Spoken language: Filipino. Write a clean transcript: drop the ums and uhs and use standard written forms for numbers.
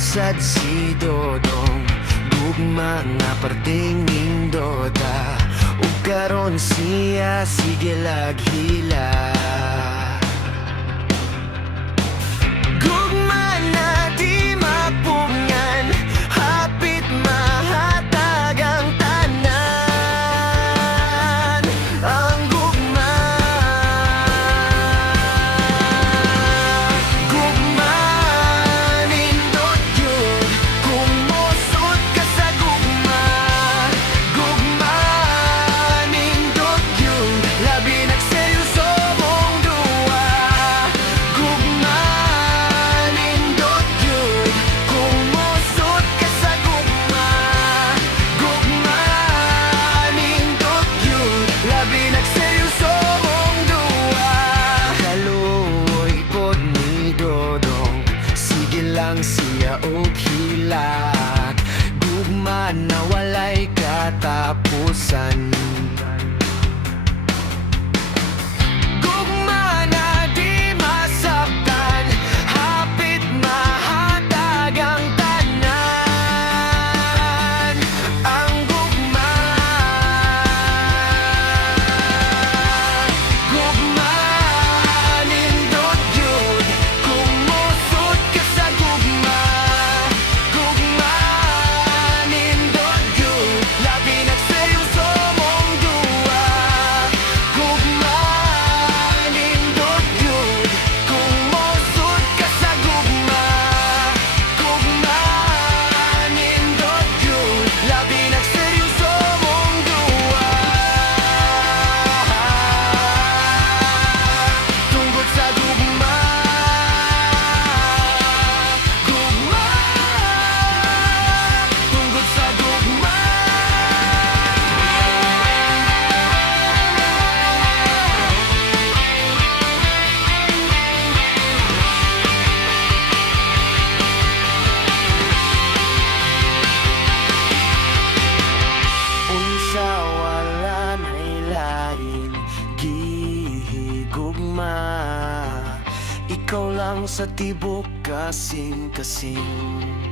Sad si Dodong gugma nga parting nindota ug karon siya sige laghila. Gugma na di mapungan, hapit mahatag ang tanan. Ang gugma, gugma nindot yun. Kung musot ka sa gugma, gugma nindot yun. Labi nagseryoso mong duwa. Gugma nindot yun. Kung musot ka sa gugma, gugma nindot yun. Labi nagseryoso mong duwa. Kaluoy pod ni Dodong, sige lang siya og hilak. Gugma na walay katapusan. Gugma na di masaktan, hapit mahatag ang tanan. Ang gugma, gugma nindot yun. Kung musot ka sa gugma, gugma nindot yun. Labi nagseryoso mong duwa. Gugma nindot yun. Kung musot ka sa gugma, gugma nindot yun. Labi nagseryoso mong duwa. Tungkol sa gugma, gugma. Tungkol sa gugma. Unsa wala na'y lain gihigugma. Ikaw lang sa tibok kasing-kasing.